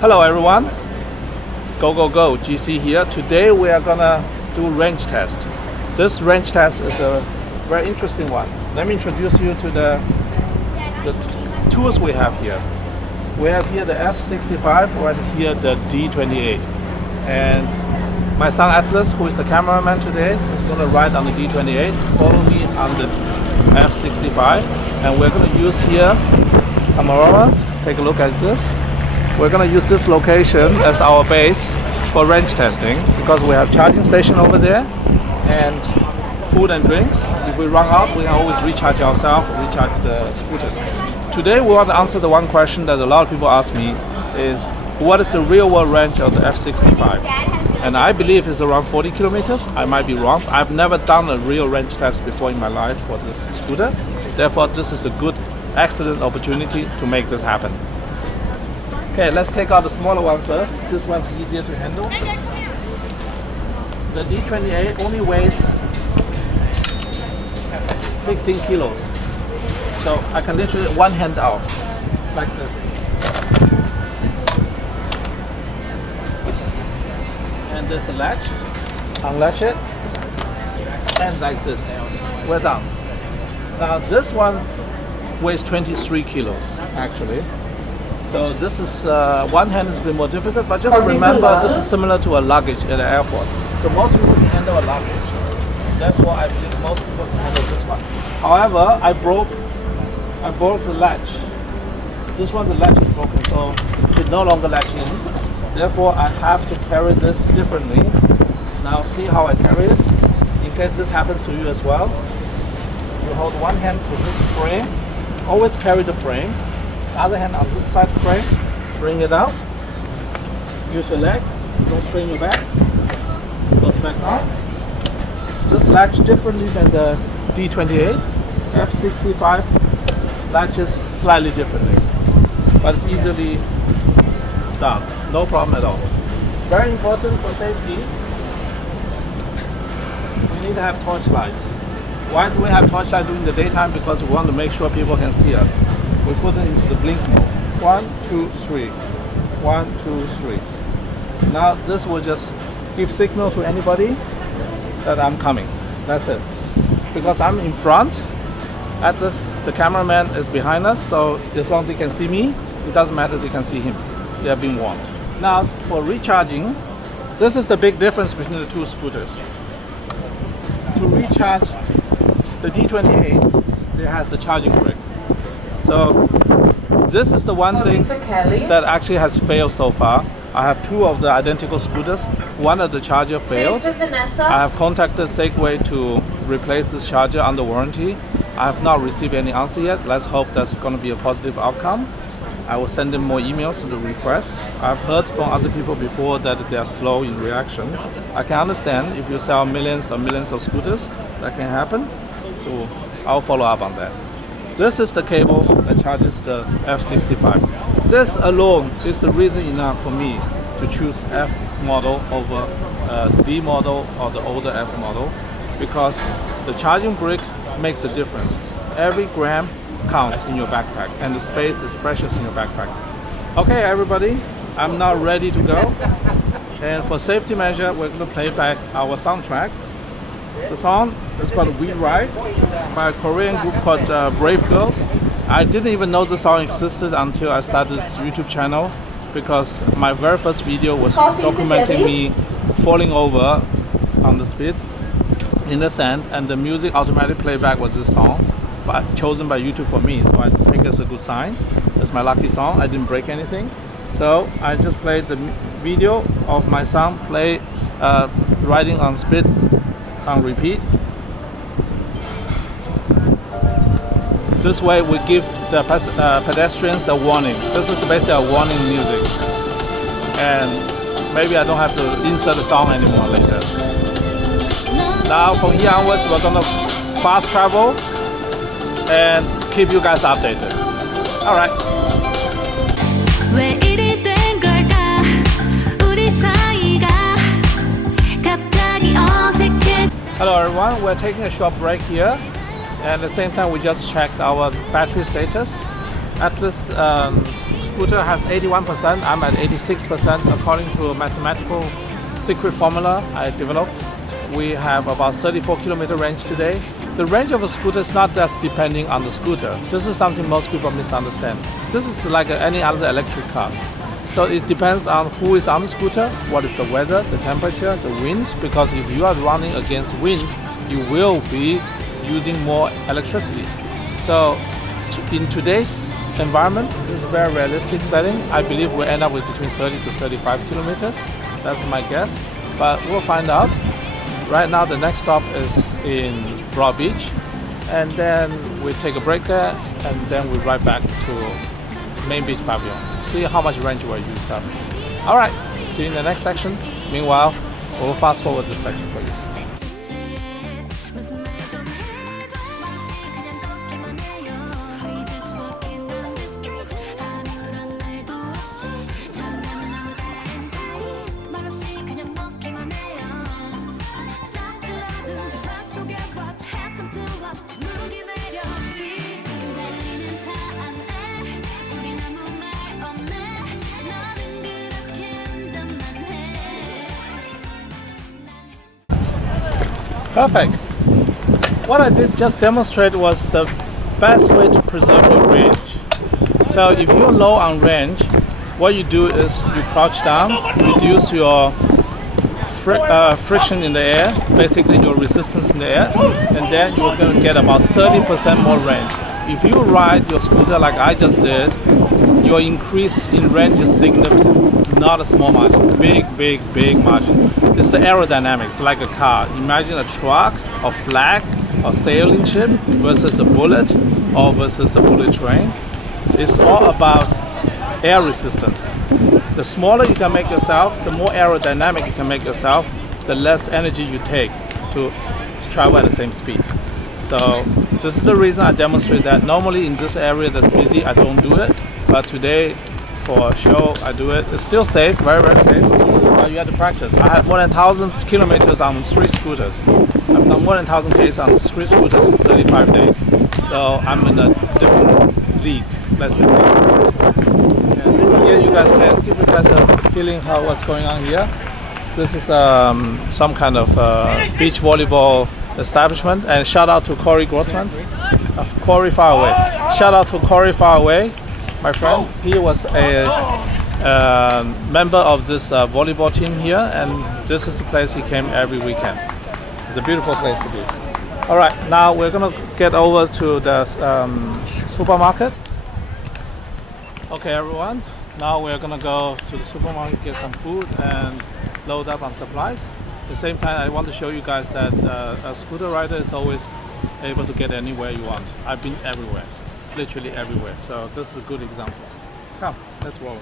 Hello everyone, GoGoGo GC here. Today we are gonna do range test. This range test is a very interesting one. Let me introduce you to the tools we have here. We have here the F65, right here the D28. And my son Atlas, who is the cameraman today, is gonna ride on the D28, follow me on the F65. And we're gonna use here Amarora. Take a look at this. We're going to use this location as our base for range testing because we have charging station over there and food and drinks. If we run out, we can always recharge ourselves, recharge the scooters. Today we want to answer the one question that a lot of people ask me is what is the real world range of the F65? And I believe it's around 40 kilometers. I might be wrong. I've never done a real range test before in my life for this scooter. Therefore, this is a good, excellent opportunity to make this happen. Okay, let's take out the smaller one first. This one's easier to handle. The D28 only weighs 16 kilos. So I can literally one hand out, like this. And there's a latch. Unlatch it. And like this. We're done. Now this one weighs 23 kilos, actually. So this is, one hand has been more difficult, but just remember this is similar to a luggage at the airport. So most people can handle a luggage. Therefore, I believe most people can handle this one. However, I broke the latch. This one, the latch is broken, so it no longer latch in. Therefore, I have to carry this differently. Now see how I carry it. In case this happens to you as well. You hold one hand to this frame. Always carry the frame. Other hand on this side frame, bring it out, use your leg, don't strain your back, goes back on. Just latch differently than the D28. F65 latches slightly differently, but it's easily done, no problem at all. Very important for safety, we need to have torch lights. Why do we have torch light during the daytime? Because we want to make sure people can see us. We put it into the blink mode. 1, 2, 3. 1, 2, 3. Now this will just give signal to anybody that I'm coming. That's it. Because I'm in front, Atlas, the cameraman, is behind us, so as long as they can see me, it doesn't matter if they can see him. They are being warned. Now for recharging, this is the big difference between the two scooters. To recharge the D28, it has the charging brick. So this is the one thing that actually has failed so far. I have two of the identical scooters. One of the charger failed. I have contacted Segway to replace this charger under warranty. I have not received any answer yet. Let's hope that's going to be a positive outcome. I will send them more emails to the requests. I've heard from other people before that they are slow in reaction. I can understand if you sell millions and millions of scooters, that can happen. So I'll follow up on that. This is the cable that charges the F65. This alone is the reason enough for me to choose F model over D model or the older F model, because the charging brick makes a difference. Every gram counts in your backpack, and the space is precious in your backpack. Okay, everybody, I'm now ready to go. And for safety measure, we're going to play back our soundtrack. The song is called We Ride by a Korean group called Brave Girls. I didn't even know the song existed until I started this YouTube channel, because my very first video was documenting me falling over on the speed in the sand, and the music automatic playback was this song, but chosen by YouTube for me, so I think it's a good sign. It's my lucky song. I didn't break anything. So I just played the video of my son riding on speed on repeat. This way we give the pedestrians a warning. This is basically a warning music. And maybe I don't have to insert the song anymore later. Now from here onwards we're gonna fast travel and keep you guys updated. Alright. Hello everyone, we're taking a short break here, and at the same time we just checked our battery status. Atlas scooter has 81%. I'm at 86% according to a mathematical secret formula I developed. We have about 34 kilometer range today. The range of a scooter is not just depending on the scooter. This is something most people misunderstand. This is like any other electric cars. So it depends on who is on the scooter, what is the weather, the temperature, the wind. Because if you are running against wind, you will be using more electricity. So in today's environment, this is a very realistic setting. I believe we'll end up with between 30 to 35 kilometers. That's my guess, but we'll find out. Right now, the next stop is in Broad Beach, and then we take a break there, and then we ride back to main beach pavilion. See how much range we'll use up. All right, see you in the next section. Meanwhile, we'll fast forward this section for you. Perfect. What I did just demonstrate was the best way to preserve your range. So if you're low on range, what you do is you crouch down, reduce your friction in the air, basically your resistance in the air, and then you're going to get about 30% more range. If you ride your scooter like I just did, your increase in range is significant, not a small margin, big margin. It's the aerodynamics, like a car. Imagine a truck, a flag, a sailing ship versus a bullet or versus a bullet train. It's all about air resistance. The smaller you can make yourself, the more aerodynamic you can make yourself, the less energy you take to travel at the same speed. So this is the reason I demonstrate that. Normally in this area that's busy, I don't do it, but today for a show I do it. It's still safe, very safe, but you have to practice. I had more than 1,000 kilometers on 3 scooters. I've done more than 1,000 k's on 3 scooters in 35 days. So I'm in a different league, let's just say. And here you guys can give you guys a feeling how what's going on here. This is some kind of beach volleyball establishment, and shout out to Corey Grossman of Corey Faraway. Shout out to Corey Faraway, my friend. He was a member of this volleyball team here, and this is the place he came every weekend. It's a beautiful place to be. All right, now we're gonna get over to the supermarket. Okay, everyone. Now we're gonna go to the supermarket, get some food, and load up on supplies. At the same time, I want to show you guys that a scooter rider is always able to get anywhere you want. I've been everywhere, literally everywhere. So this is a good example. Come, let's roll.